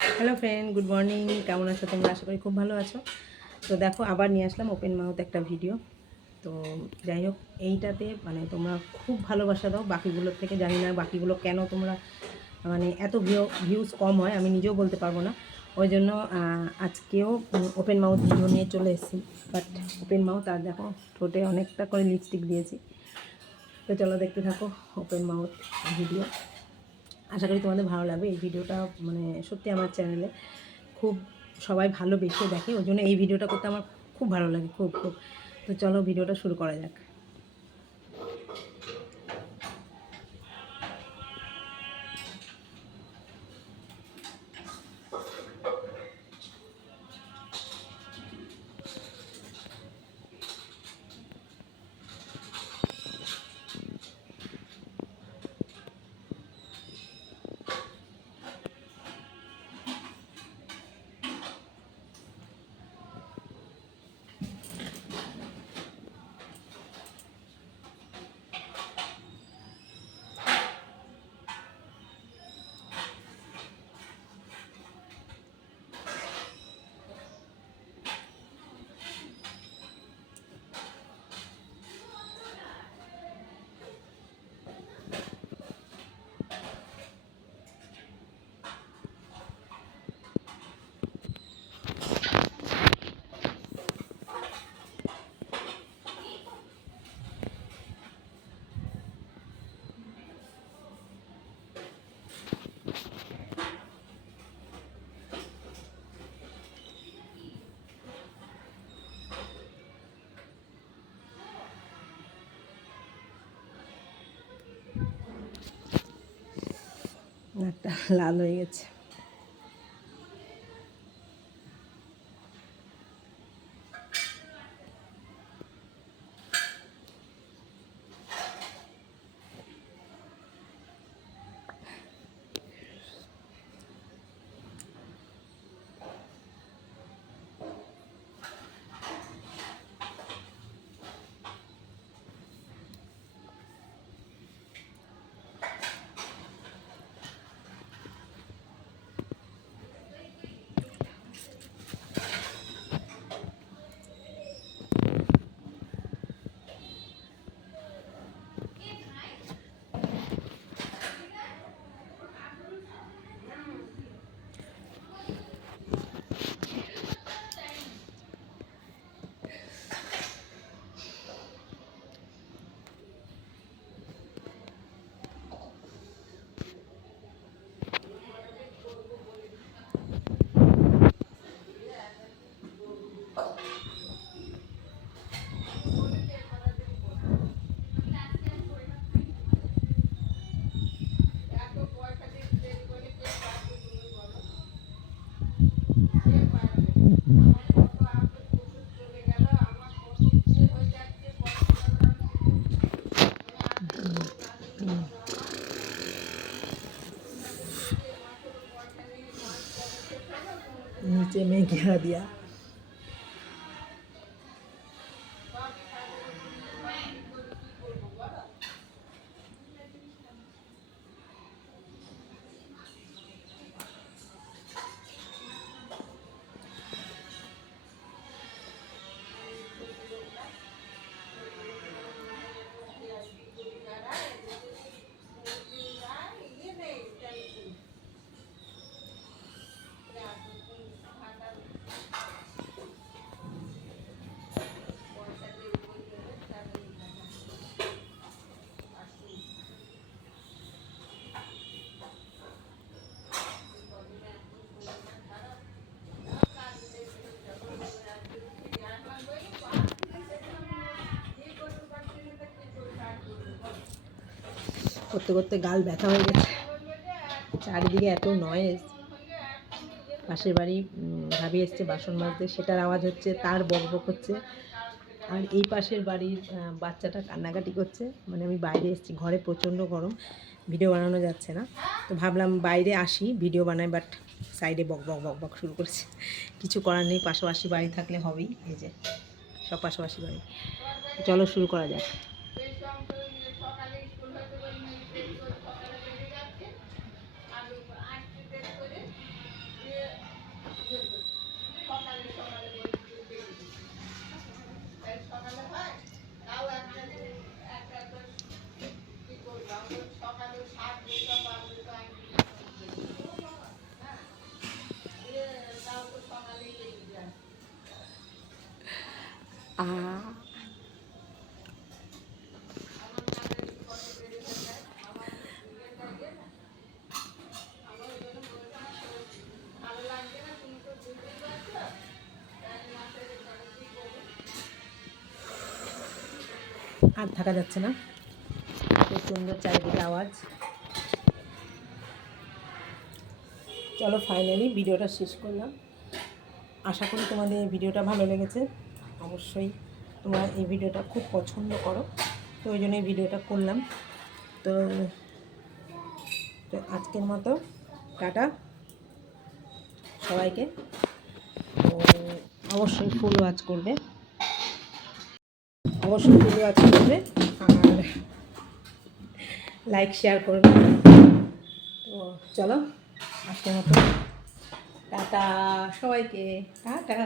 Hello friend, good morning. কেমন আছো তোমরা? আশা করি খুব ভালো আছো। তো দেখো, আবার নিয়ে আসলাম ওপেন মাউথ একটা ভিডিও। তো যাই হোক, এইটাতে মানে তোমরা খুব ভালোবাসা দাও বাকিগুলোর থেকে। জানি না বাকিগুলো কেন তোমরা মানে এত ভিউজ কম হয়, আমি নিজেও বলতে পারবো না। ওই জন্য আজকেও ওপেন মাউথ ভিডিও নিয়ে চলে এসেছি। বাট ওপেন মাউথ, আর দেখো ঠোঁটে অনেকটা করে লিপস্টিক দিয়েছি। তো চলো দেখতে থাকো ওপেন মাউথ ভিডিও। আশা করি তোমাদের ভালো লাগবে এই ভিডিওটা। মানে সত্যি আমার চ্যানেলে খুব সবাই ভালোবেসে দেখে, ওই জন্য এই ভিডিওটা করতে আমার খুব ভালো লাগে, খুব খুব। তো চলো ভিডিওটা শুরু করা যাক। একটা লাল হয়ে গেছে। নিচে মেঘেরা দিয়া। করতে করতে গাল ব্যথা হয়ে গেছে। চারিদিকে এত নয়েজ। পাশের বাড়ি ভাবি এসছে বাসন মাজতে, সেটার আওয়াজ হচ্ছে, তার বকবক হচ্ছে। আর এই পাশের বাড়ির বাচ্চাটা কান্নাকাটি করছে। মানে আমি বাইরে এসেছি, ঘরে প্রচণ্ড গরম, ভিডিও বানানো যাচ্ছে না। তো ভাবলাম বাইরে আসি ভিডিও বানাই, বাট সাইডে বক বক বক বক শুরু করেছে। কিছু করার নেই, পাশাপাশি বাড়ি থাকলে হবেই। এই যে সব পাশাপাশি বাড়ি। চলো শুরু করা যাক। আর থাকা যাচ্ছে না, খুব সুন্দর চারিদিকে আওয়াজ। চলো ফাইনালি ভিডিওটা শেষ করলাম। আশা করি তোমাদের এই ভিডিওটা ভালো লেগেছে। অবশ্যই তোমরা এই ভিডিওটা খুব পছন্দ করো, তো ওই জন্য এই ভিডিওটা করলাম। তো আজকের মতো টাটা সবাইকে। তো অবশ্যই ফুল ওয়াচ করবে, অবশ্যই ফুল ওয়াচ করবে, আর লাইক শেয়ার করবে। তো চলো আজকের মতো টাটা সবাইকে, টাটা।